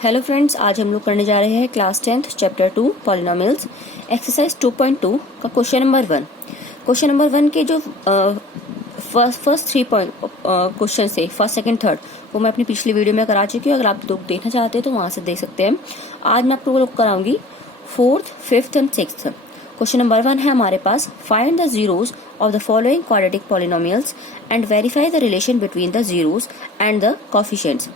Hello friends, आज हम लोग करने जा रहे हैं class 10th chapter 2 polynomials exercise 2.2 का क्वेश्चन नंबर 1। क्वेश्चन नंबर 1 के जो फर्स्ट 3 पॉइंट क्वेश्चन से फर्स्ट सेकंड थर्ड वो मैं अपनी पिछली वीडियो में करा चुकी हूँ। अगर आप लोग देखना चाहते हैं तो वहां से देख सकते हैं। आज मैं आपको लोग कराऊंगी 4th, 5th and 6th। Question number 1 है हमारे पास, find the zeros of the following quadratic polynomials and verify the relation between the zeros and the coefficients.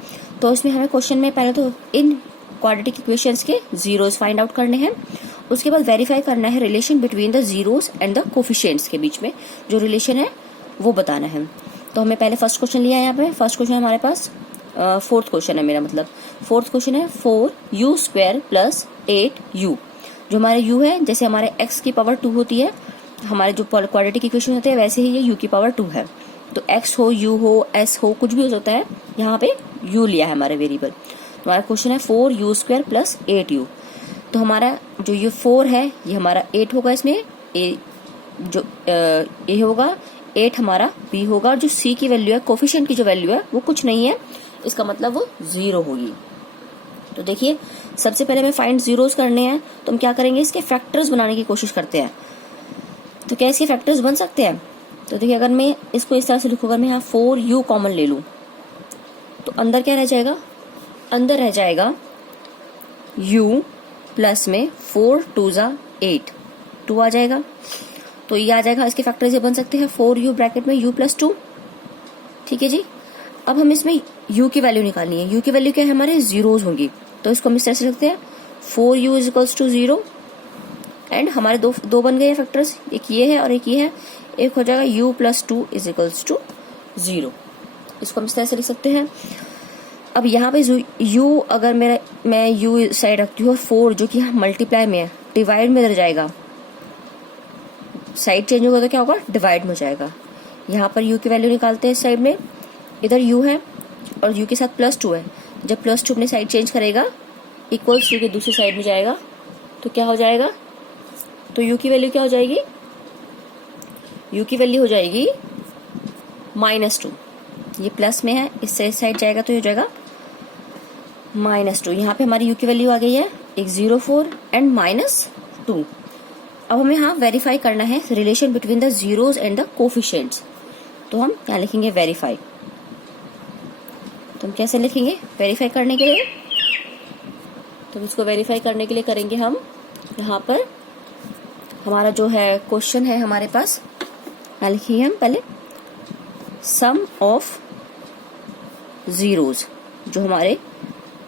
तो इसमें हमें क्वेश्चन में पहले तो इन क्वाड्रेटिक इक्वेशंस के जीरोस फाइंड आउट करने हैं, उसके बाद वेरीफाई करना है relation between the zeros and the coefficients के बीच में जो रिलेशन है वो बताना है। तो हमें पहले फर्स्ट क्वेश्चन लिया है। यहाँ पे फर्स्ट क्वेश्चन हमारे पास फोर्थ क्वेश्चन है, मेरा मतलब फोर्थ क्वेश्चन है 4u² प्लस 8u। जो हमारे u है, जैसे हमारे x की पावर 2 होती है, हमारे जो क्वाड्रेटिक इक्वेशन होते हैं वैसे ही ये u की पावर 2 है। तो x हो, u हो, s हो, कुछ भी हो सकता है। यहाँ पे u लिया है हमारे वेरिएबल। हमारा क्वेश्चन है 4u² प्लस 8u। तो हमारा जो ये 4 है ये हमारा 8 होगा, इसमें a होगा, 8 हमारा b होगा, और जो c की वैल्यू है, कोफिशिएंट की जो वैल्यू है वो कुछ नहीं है, इसका मतलब वो 0 होगी। तो देखिए, सबसे पहले हमें फाइंड जीरोस करने हैं, तो हम क्या करेंगे, इसके फैक्टर्स बनाने की कोशिश करते हैं। तो क्या इसके फैक्टर्स बन सकते हैं? तो देखिए, अगर मैं इसको इस तरह से लिखूं, अगर मैं यहाँ 4u कॉमन ले लूं तो अंदर क्या रह जाएगा, अंदर रह जाएगा u प्लस में 4 2 जा 8, 2 आ जाएगा। तो ये आ जाएगा, इसके फैक्टर्स ये बन सकते हैं 4u ब्रैकेट में u प्लस 2। ठीक है जी। अब हम इसमें u की वैल्यू निकालनी है। u की वैल्यू क्या है, हमारे जीरोस होंगी, तो इसको हम इस तरह से लिखते हैं 4u is equals to 0। And हमारे दो बन गए फैक्टर्स, एक ये है और एक ये है। एक हो जाएगा u plus 2 is equals to 0। इसको हम इस तरह से लिख सकते हैं। अब यहाँ पे u, अगर मैं u साइड रखती हूँ और 4 जो कि मल्टीप्लाई में है, डिवाइड में रह जाएगा, साइड चेंज होगा तो क्या होगा, डिवाइड में हो जाएगा। यहाँ पर u की वैल्यू निकालते हैं इस साइड में, इधर u है और u के साथ प्लस 2 है। जब प्लस 2 अपनी साइड चेंज करेगा, इक्वल्स टू के दूसरी साइड में जाएगा, तो क्या हो जाएगा, तो u की वैल्यू क्या हो जाएगी, u की वैल्यू हो जाएगी -2। ये प्लस में है, इससे इस साइड जाएगा तो ये हो जाएगा -2। यहाँ पे हमारी u की वैल्यू आ गई है एक 0.4 एंड -2। अब हमें यहाँ वेरीफाई करना है relation between the zeros and the coefficients. तो हम यहाँ लिखेंगे वेरीफाई। तो हम कैसे लिखेंगे वेरीफाई करने के लिए, तो इसको वेरीफाई करने के लिए करेंगे हम, यहाँ पर हमारा जो है क्वेश्चन है हमारे पास, यहाँ लिखिए हम पहले सम ऑफ जीरोस। जो हमारे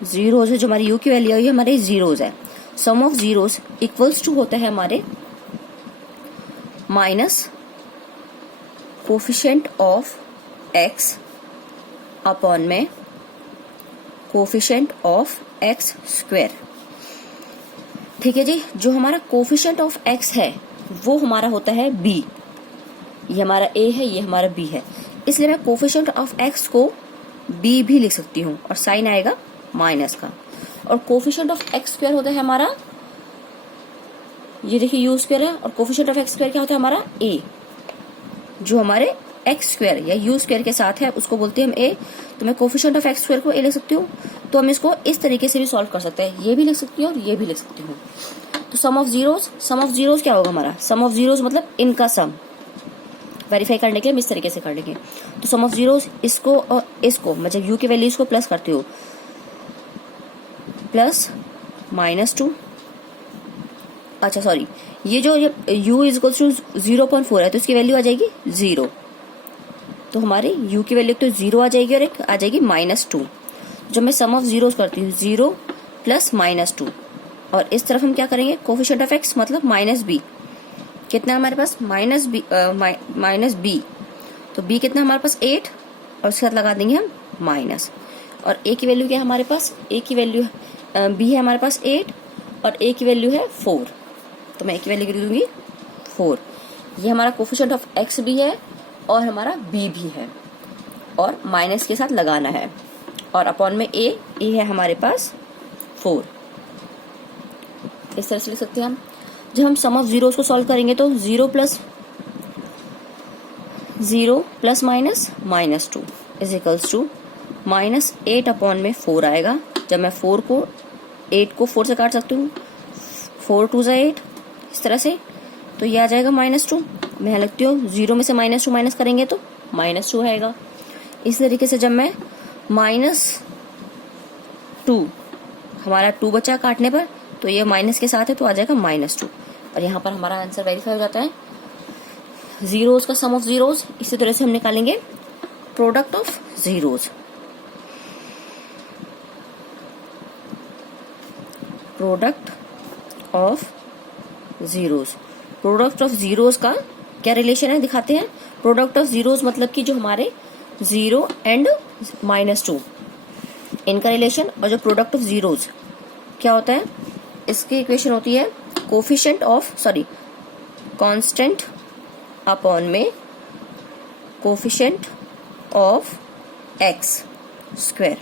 जीरोस है, जो हमारी u की वैल्यू है, ये हमारे जीरोस है। Sum of zeros equals to होता है हमारे minus coefficient of x upon में कोफिशिएंट ऑफ x²। ठीक है जी। जो हमारा कोफिशिएंट ऑफ x है वो हमारा होता है b। ये हमारा a है, ये हमारा b है, इसलिए मैं कोफिशिएंट ऑफ x को b भी लिख सकती हूँ और साइन आएगा माइनस का। और कोफिशिएंट ऑफ x² होता है हमारा, ये देखिए u² है, और कोफिशिएंट ऑफ x² क्या होता है हमारा a। जो हमारे x² या u² के साथ है उसको बोलते हैं हम a। तो मैं कोफिशिएंट ऑफ x² को a लिख सकती हूँ। तो हम इसको इस तरीके से भी सॉल्व कर सकते हैं, ये भी लिख सकती हूँ और ये भी लिख सकती हूँ। तो सम ऑफ जीरोस क्या होगा हमारा, सम ऑफ जीरोस मतलब इनका सम। वेरीफाई करने के लिए हम इस तरीके से कर लेंगे। तो सम ऑफ जीरोस, इसको और इसको, मतलब u की वैल्यू इसको प्लस करती हूँ, प्लस -2। अच्छा सॉरी, ये जो u इज इक्वल टू 0.4 है तो इसकी वैल्यू आ जाएगी 0। तो हमारी u की वैल्यू तो 0 आ जाएगी और एक आ जाएगी -2। जब मैं सम ऑफ जीरोस करती हूँ 0 प्लस -2, और इस तरफ हम क्या करेंगे, कोफिशिएंट ऑफ x मतलब -b। कितना हमारे पास -b, तो b कितना हमारे पास 8, और उसके साथ लगा देंगे हम माइनस। और a की वैल्यू क्या है हमारे पास, a की वैल्यू b है हमारे पास 8 और a की वैल्यू है 4। तो मैं a की वैल्यू दूंगी 4। ये हमारा कोफिशिएंट ऑफ x भी है और हमारा b भी है, और माइनस के साथ लगाना है, और अपॉन में a है हमारे पास 4। इस तरह से लिख सकते हैं हम। जब हम सम ऑफ जीरोस को सॉल्व करेंगे तो 0 plus -2 is equals to -8 upon में 4 आएगा, जब मैं 8 को 4 से काट सकती हूँ, 4 2 8, इस तरह से, तो ये आ जाएगा -2। मैं यहाँ लिखती हूँ 0 में से -2 माइनस करेंगे तो -2 आएगा। इस तरीके से जब मैं -2, हमारा 2 बचा काटने पर, तो ये माइनस के साथ है तो आ जाएगा -2, और यहाँ पर हमारा आंसर वेरीफाई हो जाता है। जीरोज का सम ऑफ जीरोज, इसी तरह से हम निकालेंगे product of zeros. Product of zeros, product of zeros का क्या रिलेशन है दिखाते हैं। प्रोडक्ट ऑफ जीरोज मतलब कि जो हमारे 0 एंड -2 इनका रिलेशन, और जो प्रोडक्ट ऑफ जीरोज क्या होता है, इसकी इक्वेशन होती है कांस्टेंट अपॉन में कोफिशिएंट ऑफ x स्क्वायर।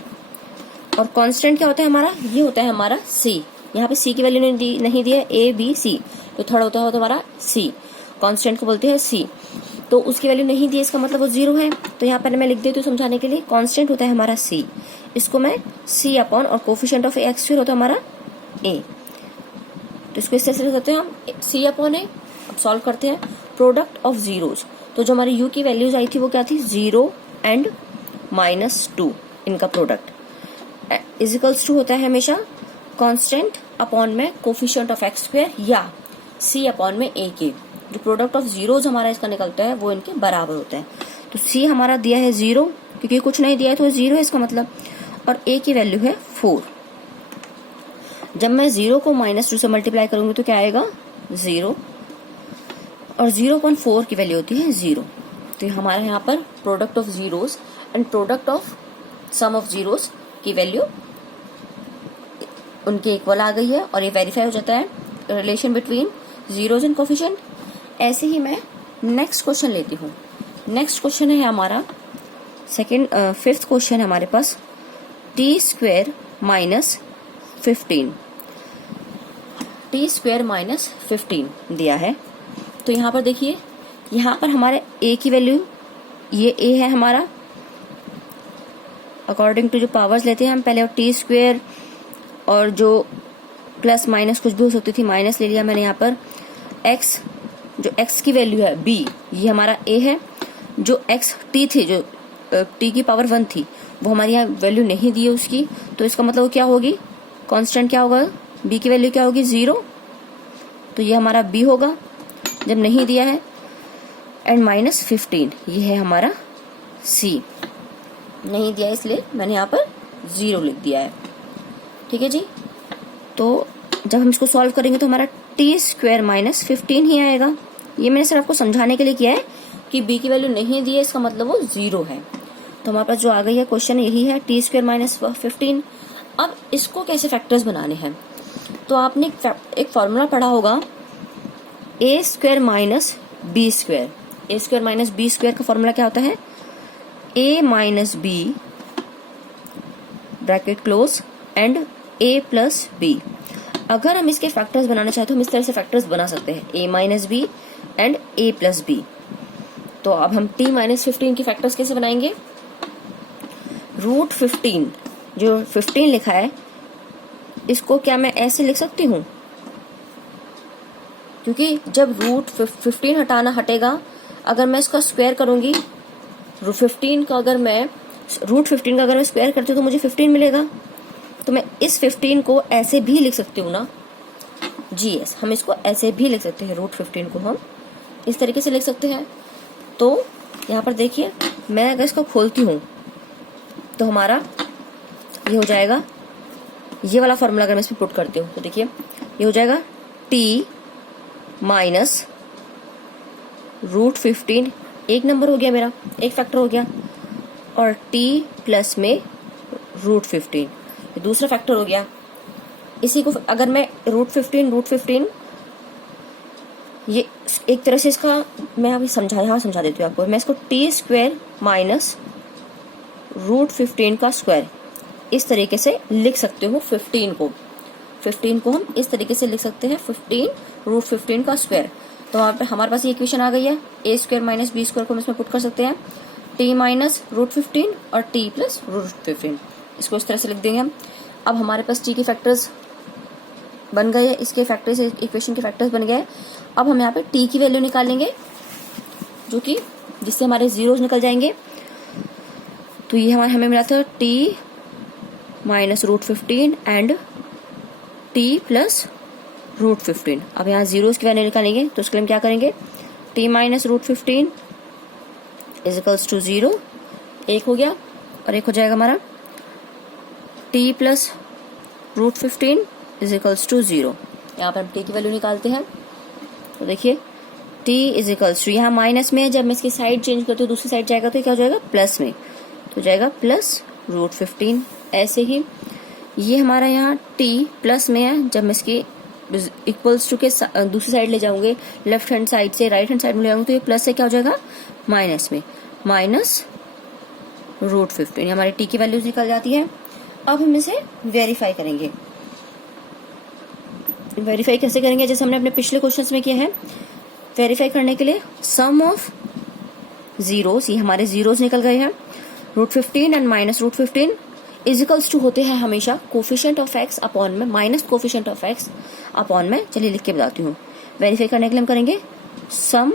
और कांस्टेंट क्या होता है हमारा, ये होता है हमारा c। यहाँ पे c की वैल्यू नहीं दी है, a b c, तो थर्ड होता है हमारा c। कांस्टेंट को बोलते हैं c, तो उसकी वैल्यू नहीं दी है, इसका मतलब वो 0 है। तो यहाँ पर मैं लिख देती हूँ समझाने के लिए, कांस्टेंट होता है हमारा c, इसको मैं c अपॉन, और कोफिशिएंट ऑफ x स्क्वायर होता है हमारा a, तो इसको इस तरह से लिख सकते हैं हम c अपॉन a। अब सॉल्व करते हैं प्रोडक्ट ऑफ जीरोज, तो जो हमारी u की वैल्यूज आई थी वो क्या थी, 0 एंड -2, इनका प्रोडक्ट इजिकल्स टू होता है हमेशा कांस्टेंट अपॉन में कोफिशिएंट ऑफ x स्क्वायर, या c अपॉन में a के। जो प्रोडक्ट ऑफ जीरोज हमारा इसका निकलता है वो इनके बराबर होता है। तो c हमारा दिया है 0, क्योंकि कुछ नहीं दिया है तो 0 है इसका मतलब, और a की वैल्यू है 4। जब मैं 0 को -2 से मल्टीप्लाई करूंगी तो क्या आएगा, 0, और 0.4 की वैल्यू होती है 0। तो हमारा यहाँ पर product of zeros and product of sum of zeros की वैल्यू उनके इक्वल आ गई है, और ये वेरीफाई हो जाता है relation between zeros and coefficient. ऐसे ही मैं नेक्स्ट क्वेश्चन लेती हूँ। नेक्स्ट क्वेश्चन है हमारा फिफ्थ क्वेश्चन है हमारे पास, t² - 15, t² - 15 दिया है। तो यहाँ पर देखिए, यहाँ पर हमारे a की वैल्यू, ये a है हमारा, अकॉर्डिंग टू जो पावर्स लेते हैं हम पहले, और t², और जो प्लस माइनस कुछ भी हो सकती थी, माइनस ले लिया मैंने यहाँ पर। x, जो x की वैल्यू है b, ये हमारा a है। जो x t थी, जो t की पावर 1 थी, वो हमारे यहाँ वैल्यू नहीं दी है उसकी, तो इसका मतलब क्या होगी, कांस्टेंट क्या होगा, b की वैल्यू क्या होगी, 0, तो ये हमारा b होगा जब नहीं दिया है। एंड -15, ये है हमारा c, नहीं दिया इसलिए मैंने यहाँ पर 0 लिख दिया है। ठीक है जी। तो जब हम इसको सॉल्व करेंगे तो हमारा t² - 15 ही आएगा। ये मैंने सिर्फ आपको समझाने के लिए किया है कि b की वैल्यू नहीं दी है, इसका मतलब वो 0 है। तो हमारे पास जो आ गई है क्वेश्चन यही है, t² - 15। अब इसको कैसे फैक्टर्स बनाने हैं, तो आपने एक फॉर्मूला पढ़ा होगा, a² - b²। a² - b² का फॉर्मूला क्या होता है, a - b bracket close and a + b। अगर हम इसके फैक्टर्स बनाना चाहते हो, हम इस तरह से फैक्टर्स बना सकते हैं, a - b and a + b। तो अब हम t - 15 की फैक्टर्स कैसे बनाएंगे, √15, जो 15 लिखा है, इसको क्या मैं ऐसे लिख सकती हूँ, क्योंकि जब √15 हटेगा, अगर मैं इसका स्क्वायर करूंगी, √15 का अगर मैं स्क्वायर करती हूँ तो मुझे 15 मिलेगा। तो मैं इस 15 को ऐसे भी लिख सकती हूँ ना, GS, हम इसको ऐसे भी लिख सकते हैं, √15 को हम इस तरीके से लिख सकते हैं। तो यहाँ पर देखिए, मैं अगर इसको खोलती हूँ तो हमारा ये हो जाएगा, ये वाला फॉर्मूला अगर मैं इसमें पुट करती हूँ तो देखिए ये हो जाएगा t - √15, एक नंबर हो गया मेरा, एक फैक्टर हो गया, और t प्लस में √15, दूसरा फैक्टर हो गया। इसी को अगर मैं √15 ये एक तरह से इसका मैं अभी यहाँ समझा देती हूँ आपको। मैं इसको t² - √15 का स्क्वायर इस तरीके से लिख सकते हो। 15 को हम इस तरीके से लिख सकते हैं, 15 √15 का स्क्वायर। तो वहाँ पे हमारे पास ये इक्वेशन आ गई है, a² - b² को हम इसमें पुट कर सकते हैं, t - √15 और t + √15, इसको इस तरह से लिख देंगे हम। अब हमारे पास टी के फैक्टर्स बन गए हैं, इसके फैक्टर्स, इक्वेशन के फैक्टर्स बन गए। अब हम यहाँ पे टी की वैल्यू निकालेंगे, जो कि जिससे हमारे जीरोस निकल जाएंगे। तो ये हमें मिला था T minus √15 and T plus √15। अब यहाँ जीरोस की वैल्यू निकालेंगे, तो उसके लिए हम क्या करेंगे, t minus √15 is equals to 0, एक हो गया, और एक हो जाएगा हमारा t plus √15 is equals to 0। यहाँ पर हम टी की वैल्यू निकालते हैं, तो देखिए टी इज इक्वल्स टू, यहाँ माइनस में है, जब मैं इसकी साइड चेंज करती हूँ दूसरी साइड जाएगा तो क्या हो जाएगा, प्लस में, तो जाएगा प्लस √15। ऐसे ही ये हमारा यहाँ टी प्लस में है, जब मैं इसकी इक्वल्स टू के दूसरी साइड ले जाऊंगे, लेफ्ट हैंड साइड से राइट हैंड साइड में ले जाऊंगे, तो ये प्लस से क्या हो जाएगा, माइनस में, माइनस √15। हमारी टी की वैल्यूज निकल जाती है। अब हम इसे वेरीफाई करेंगे। वेरीफाई कैसे करेंगे, जैसे हमने अपने पिछले क्वेश्चंस में किया है। वेरीफाई करने के लिए सम ऑफ जीरोस, ये हमारे जीरोस निकल गए हैं, √15 and minus √15 is equals to होते हैं हमेशा कोफिशिएंट ऑफ एक्स अपॉन में minus coefficient of x upon में। चलिए लिख के बताती हूँ। वेरीफाई करने के लिए हम करेंगे sum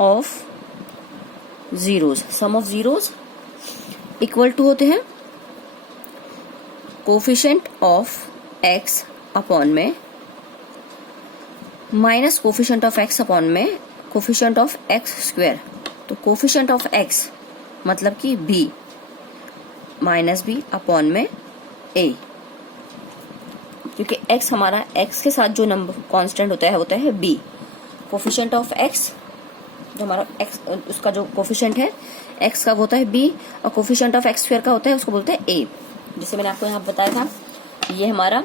of zeros, sum of zeros equal to होते हैं कोफिशिएंट ऑफ एक्स अपॉन में minus coefficient of x upon में कोफिशिएंट ऑफ एक्स स्क्वायर। तो कोफिशिएंट ऑफ एक्स मतलब कि बी माइनस बी अपॉन में ए, क्योंकि x हमारा x के साथ जो नंबर कांस्टेंट होता है b। कोफिशिएंट ऑफ x जो हमारा x, उसका जो कोफिशिएंट है x का होता है b, और कोफिशिएंट ऑफ x स्क्वायर का होता है, उसको बोलते हैं a। जैसे मैंने आपको यहाँ बताया था, ये हमारा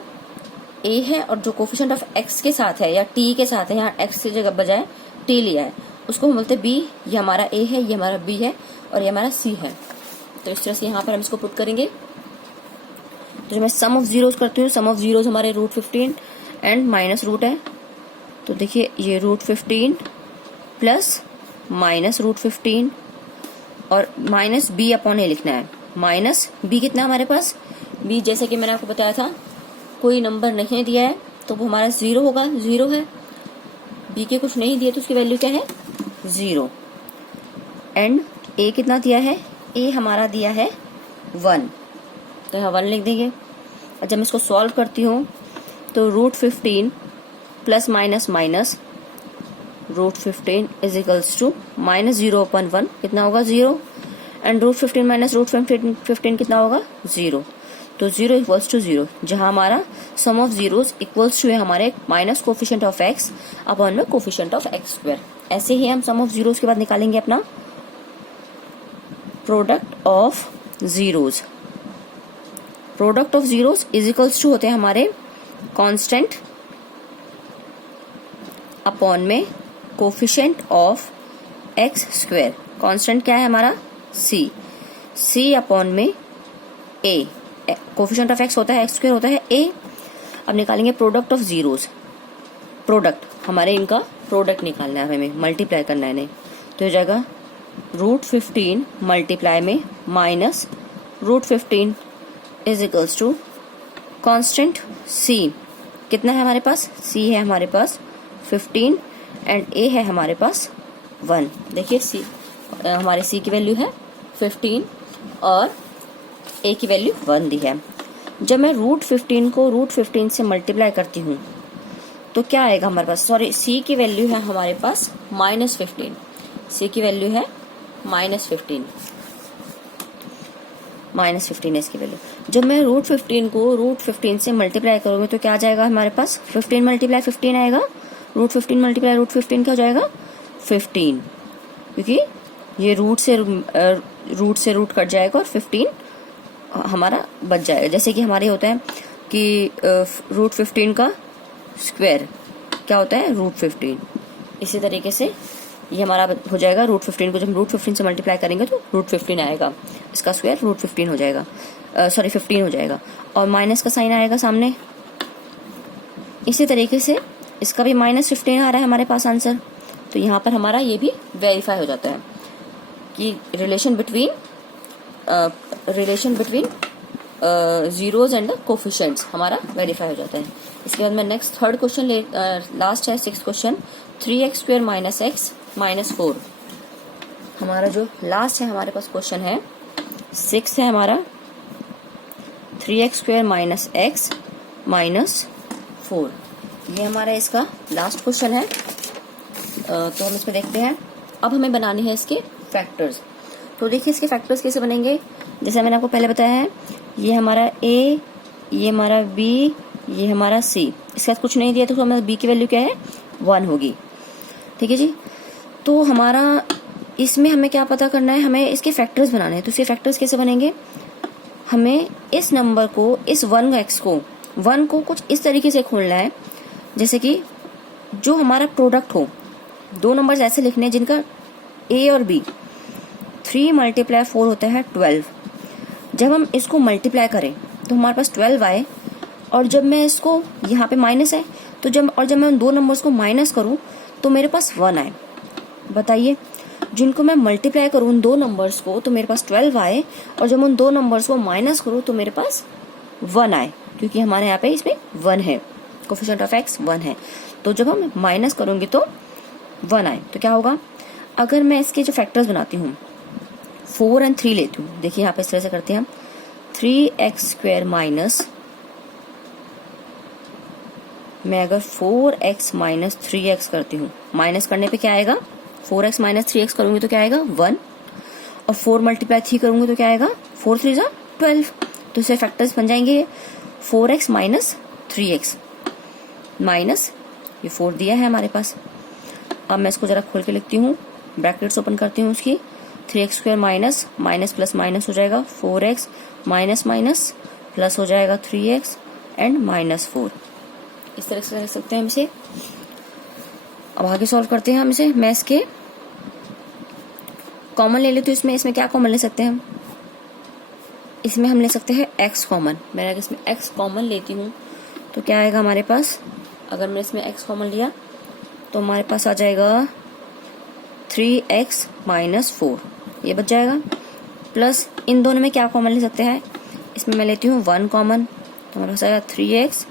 a है, और जो कोफिशिएंट ऑफ x के साथ है या t के साथ है, यहाँ x की जगह बजाय t लिया है, उसको हम बोलते हैं b। ये हमारा a है, ये हमारा b है, और ये हमारा c है। तो इस तरह से यहाँ पर हम इसको पुट करेंगे। तो जो मैं सम ऑफ जीरोस करती हूँ, सम ऑफ जीरोस हमारे √15 एंड माइनस रूट है। तो देखिए ये √15 प्लस माइनस √15 और माइनस बी अपॉन ए लिखना है। माइनस बी कितना है हमारे पास, बी जैसे कि मैंने आपको बताया था, कोई नंबर नहीं दिया है तो वो हमारा 0 होगा, 0 है। बी के कुछ नहीं दिए तो उसकी वैल्यू क्या है, 0। एंड ए कितना दिया है, ए हमारा दिया है 1, तो यहाँ 1 लिख देंगे। और जब मैं इसको सॉल्व करती हूँ तो √15 plus minus minus √15 is equals to minus 0/1 कितना होगा, 0। एंड √15 माइनस √15 कितना होगा, 0। तो 0 इक्वल्स टू 0, जहां हमारा सम ऑफ जीरोस इक्वल्स टू है हमारे minus coefficient of x upon में कोफिशिएंट ऑफ एक्स स्क्वायर। ऐसे ही हम सम ऑफ जीरोस के बाद निकालेंगे अपना product of zeros. Product of zeros is equals to होते हैं हमारे कांस्टेंट अपॉन में coefficient of x square. Constant क्या है हमारा, c, c अपॉन में a। कोफिशिएंट ऑफ एक्स होता है एक्स स्क्वायर होता है a। अब निकालेंगे प्रोडक्ट ऑफ जीरोस। प्रोडक्ट हमारे इनका प्रोडक्ट निकालना है, हमें मल्टीप्लाई करना है इन्हें। तो हो जाएगा √15 मल्टीप्लाई में minus √15 is equals to constant c कितना है हमारे पास, c है हमारे पास 15 एंड a है हमारे पास 1। देखिए c हमारे c की वैल्यू है 15 और a की वैल्यू 1 दी है। जब मैं √15 को √15 से मल्टीप्लाई करती हूँ तो क्या आएगा हमारे पास, सॉरी c की वैल्यू है हमारे पास -15, c की वैल्यू है -15 है इसकी वैल्यू। जब मैं √15 को √15 से मल्टीप्लाई करूंगी तो क्या आ जाएगा हमारे पास, 15 मल्टीप्लाई 15 आएगा। √15 मल्टीप्लाई √15 क्या हो जाएगा, 15, क्योंकि ये रूट से रूट कट जाएगा और 15 हमारा बच जाएगा। जैसे कि हमारे होता है कि √15 का स्क्वायर क्या होता है, √15। इसी तरीके से ये हमारा हो जाएगा √15 को जब हम √15 से मल्टीप्लाई करेंगे तो √15 आएगा, इसका स्क्वायर √15 हो जाएगा, सॉरी 15 हो जाएगा, और माइनस का साइन आएगा सामने। इसी तरीके से इसका भी -15 आ रहा है हमारे पास आंसर। तो यहाँ पर हमारा ये भी वेरीफाई हो जाता है कि relation between zeros and the coefficients हमारा वेरीफाई हो जाता है। इसके बाद में नेक्स्ट थर्ड क्वेश्चन लास्ट है 6th question 3x square minus x minus 4। हमारा जो लास्ट है हमारे पास क्वेश्चन है 6 है हमारा 3x square minus x minus 4। ये हमारा इसका लास्ट क्वेश्चन है। तो हम इसमें देखते हैं। अब हमें बनाने हैं इसके फैक्टर्स। तो देखिए इसके फैक्टर्स कैसे बनेंगे। जैसे मैंने आपको पहले बताया है, ये हमारा a, ये हमारा b, ये हमारा c। इसके साथ कुछ नहीं दिया तो हमारा b की वैल्यू क्या है 1 होगी। ठीक है जी। तो हमारा इसमें हमें क्या पता करना है, हमें इसके फैक्टर्स बनाने हैं। तो इसके फैक्टर्स कैसे बनेंगे, हमें इस नंबर को, इस 1x को 1 को कुछ इस तरीके से खोलना है जैसे कि जो हमारा प्रोडक्ट हो। दो नंबर्स ऐसे लिखने हैं जिनका a और b 3 × 4 होता है 12। जब हम इसको मल्टीप्लाई करें तो हमारे पास 12 आए, और जब मैं इसको यहाँ पे माइनस है तो जब मैं उन दो नंबर्स को माइनस करूँ तो मेरे पास 1 आए। बताइए, जिनको मैं मल्टीप्लाई करूँ उन दो नंबर्स को तो मेरे पास 12 आए, और जब उन दो नंबर्स को माइनस करूँ तो मेरे पास 1 आए, क्योंकि हमारे यहाँ पे इसमें 1 है, कोफिशिएंट ऑफ एक्स 1 है। तो जब हम माइनस करूँगी तो 1 आए तो क्या होगा। अगर मैं इसके जो फैक्टर्स बनाती हूँ 4 और 3 लेती हूँ, देखिए यहाँ पे इस तरह से करते हैं हम 3x स्क्वायर माइनस, मैं अगर 4x माइनस 3x करती हूँ, माइनस करने पे क्या आएगा, 4x माइनस 3x करूंगी तो क्या आएगा 1, और 4 मल्टीप्लाई 3 करूंगी तो क्या आएगा 4 3 जा 12। तो इससे फैक्टर्स बन जाएंगे 4x माइनस 3x माइनस ये 4 दिया है हमारे पास। अब मैं इसको जरा खोल के लिखती हूँ, ब्रैकेट्स ओपन करती हूँ उसकी, 3x square minus minus plus minus हो जाएगा 4x माइनस माइनस प्लस हो जाएगा 3x एंड माइनस 4। इस तरह से लिख सकते हैं हम इसे। अब आगे सॉल्व करते हैं हम इसे। मैं इसके कॉमन ले लेती हूँ। इसमें क्या कॉमन ले सकते हैं हम, इसमें हम ले सकते हैं x कॉमन। मैं अगर इसमें x कॉमन लेती हूँ तो क्या आएगा हमारे पास, अगर मैं इसमें x कॉमन लिया तो हमारे पास आ जाएगा 3x माइनस 4, ये बच जाएगा। प्लस इन दोनों में क्या कॉमन ले सकते हैं, इसमें मैं लेती हूँ 1 कॉमन, तो हमारे पास आएगा 3x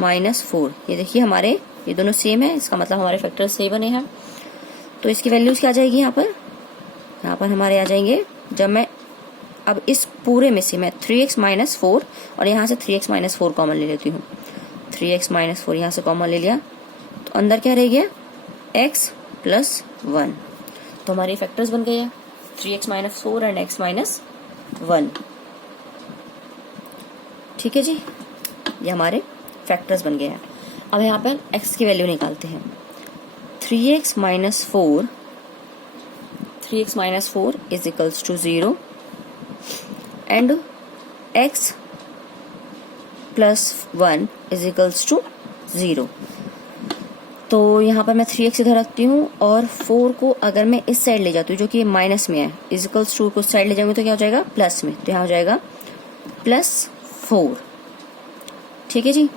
माइनस 4। ये देखिए हमारे ये दोनों सेम है, इसका मतलब हमारे फैक्टर्स सही बने हैं। तो इसकी वैल्यूज क्या आ जाएगी यहाँ पर हमारे आ जाएंगे, जब मैं अब इस पूरे में से मैं 3x माइनस 4 और यहाँ से 3x माइनस 4 कॉमन ले लेती हूँ। 3x माइनस 4 यहाँ से कॉमन ले लिया तो अंदर क्या रह गया x प्लस 1। तो हमारे फैक्टर्स बन गए हैं 3x minus 4 and x minus 1। ठीक है जी, ये हमारे फैक्टर्स बन गए हैं। अब यहाँ पर x की वैल्यू निकालते हैं। 3x minus 4 is equals to 0 and x plus 1 is equals to 0। तो यहाँ पर मैं 3x इधर रखती हूँ और 4 को अगर मैं इस साइड ले जाती हूँ जो कि माइनस में है, इज इक्वल्स टू को साइड ले जाऊंगी तो क्या हो जाएगा प्लस में, तो यहाँ हो जाएगा प्लस 4। ठीक है जी।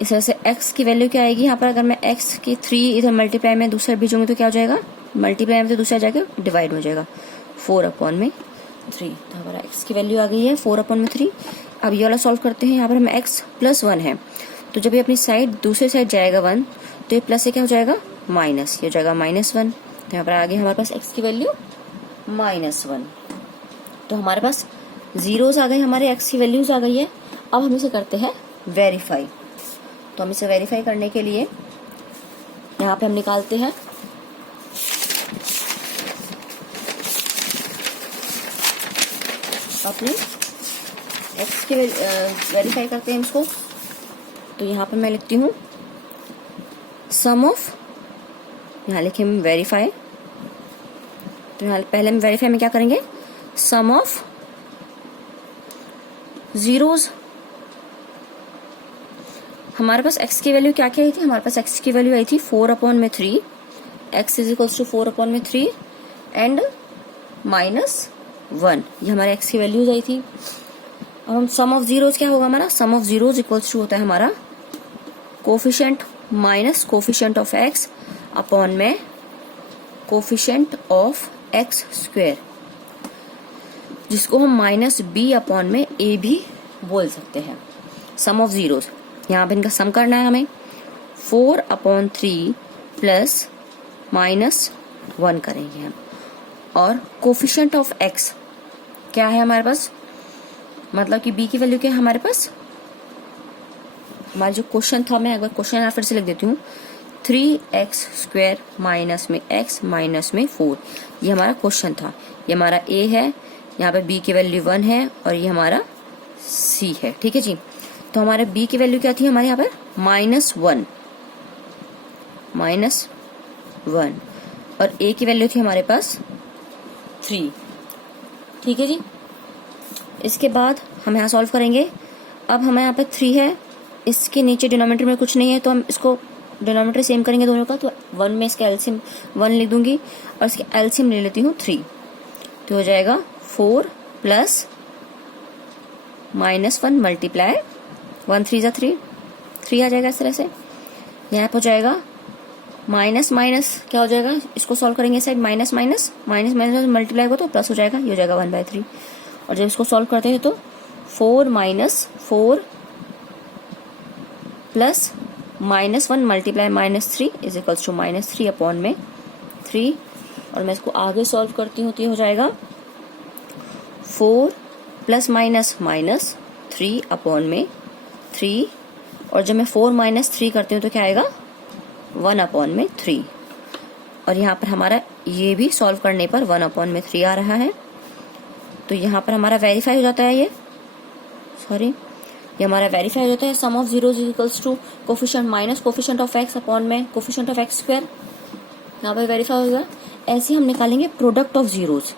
इस तरह से x की वैल्यू क्या आएगी यहाँ पर, अगर मैं x की 3 इधर मल्टीप्लाई में दूसरा भेजूंगी तो क्या हो जाएगा, मल्टीप्लाई में तो दूसरा जाएगा डिवाइड हो जाएगा 4/3। तो हमारा x की वैल्यू आ गई है 4/3। अब ये वाला सॉल्व करते हैं। यहाँ पर हमें x प्लस 1 है, तो जब ये अपनी साइड दूसरे साइड जाएगा 1 तो ये प्लस से क्या हो जाएगा माइनस, ये हो जाएगा -1। तो यहाँ पर आगे हमारे पास x की वैल्यू -1। तो हमारे पास जीरोस आ गए, हमारे x की वैल्यूज आ गई है। अब हम इसे करते हैं वेरीफाई। तो हम इसे वेरीफाई करने के लिए यहाँ पे हम निकालते हैं अपने x के वेरीफाई करते हैं इसको। तो यहाँ पर मैं लिखती हूँ सम ऑफ, यहाँ लिखे हम वेरीफाई। तो यहाँ पहले हम वेरीफाई में क्या करेंगे, सम ऑफ जीरोस। हमारे पास x की वैल्यू क्या क्या आई थी, हमारे पास x की वैल्यू आई थी 4/3, x is equals to 4/3 and -1। ये हमारे x की वैल्यूज आई थी। अब हम सम ऑफ जीरोस क्या होगा हमारा, सम ऑफ जीरोस इक्वल्स टू होता है हमारा coefficient minus coefficient of x upon में कोफिशिएंट ऑफ x स्क्वायर। जिसको हम माइनस बी अपॉन में ए भी बोल सकते हैं। सम ऑफ जीरोस, यहाँ पे इनका सम करना है हमें। 4/3 प्लस -1 करेंगे हम। और कोफिशिएंट ऑफ x क्या है हमारे पास, मतलब कि b की वैल्यू क्या है हमारे पास, हमारा जो क्वेश्चन था, मैं अगर क्वेश्चन यहाँ फिर से लिख देती हूँ, 3x² माइनस में x माइनस में 4, ये हमारा क्वेश्चन था। ये हमारा a है, यहाँ पे b की वैल्यू 1 है और ये हमारा c है। ठीक है जी। तो हमारे b की वैल्यू क्या थी हमारे यहाँ पर -1 और a की वैल्यू थी हमारे पास 3। ठीक है जी। इसके बाद हम यहाँ सॉल्व करेंगे। अब हमें यहाँ पे 3 है, इसके नीचे डिनोमिनेटर में कुछ नहीं है, तो हम इसको डिनोमिनेटर सेम करेंगे दोनों का। तो 1 में इसका एलसीएम 1 लिख दूंगी और इसके एलसीएम ले लेती हूँ 3। तो हो जाएगा 4 प्लस -1 मल्टीप्लाई 1 3 जा 3 आ जाएगा इस तरह से। यहाँ पे हो जाएगा माइनस माइनस क्या हो जाएगा, इसको सॉल्व करेंगे इस साइड, माइनस माइनस मल्टीप्लाई को तो प्लस हो जाएगा, ये हो जाएगा 1/3। और जब इसको सॉल्व करते हैं तो 4 - 4 plus -1 multiply -3 is equals to -3 upon में 3। और मैं इसको आगे सॉल्व करती हूँ तो ये हो जाएगा 4 प्लस माइनस -3 अपॉन में 3। और जब मैं 4 - 3 करती हूँ तो क्या आएगा 1 अपॉन में 3। और यहाँ पर हमारा ये भी सॉल्व करने पर 1 अपॉन में 3 आ रहा है। तो यहाँ पर हमारा वेरीफाई हो जाता है, ये हमारा वेरीफाई हो जाता है। Sum of zeros is equals to coefficient minus coefficient of x upon में कोफिशिएंट ऑफ x², यहाँ पर वेरीफाई होगा। ऐसे हम निकालेंगे प्रोडक्ट ऑफ जीरोस।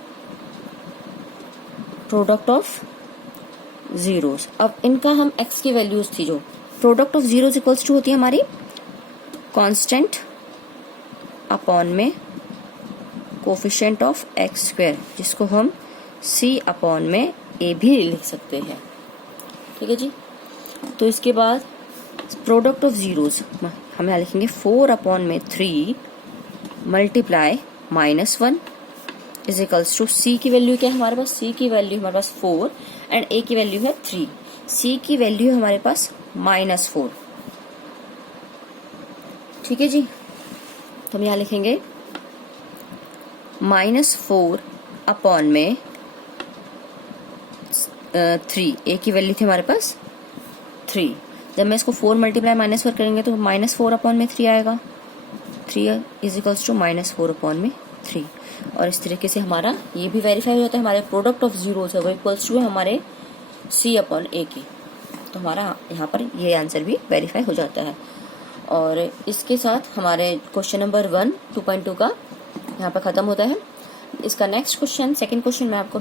अब इनका हम x की वैल्यूज थी, जो product of zeros equals to होती है हमारी कांस्टेंट अपॉन में कोफिशिएंट ऑफ x², जिसको हम c अपॉन में a भी लिख सकते हैं। ठीक है जी। तो इसके बाद प्रोडक्ट ऑफ जीरोस हम यहाँ लिखेंगे 4 अपॉन में 3 multiply -1 is equals to c की वैल्यू क्या है हमारे पास, c की वैल्यू हमारे पास 4 एंड a की वैल्यू है 3। c की वैल्यू है हमारे पास -4। ठीक है जी। तो हम यहाँ लिखेंगे -4 अपॉन में 3, a की वैल्यू थी हमारे पास 3। जब मैं इसको 4 मल्टीप्लाई -4 करेंगे तो -4 अपॉन में 3 आएगा, 3 इज इक्वल्स टू -4 अपॉन में 3। और इस तरीके से हमारा ये भी वेरीफाई हो जाता है, हमारे प्रोडक्ट ऑफ जीरोस है वो इक्वल्स टू है हमारे c अपॉन a की। तो हमारा यहाँ पर ये आंसर भी वेरीफाई हो जाता है। और इसके साथ हमारे क्वेश्चन नंबर 1 2.2 का यहाँ पर खत्म होता है। इसका नेक्स्ट क्वेश्चन, सेकंड क्वेश्चन मैं आपको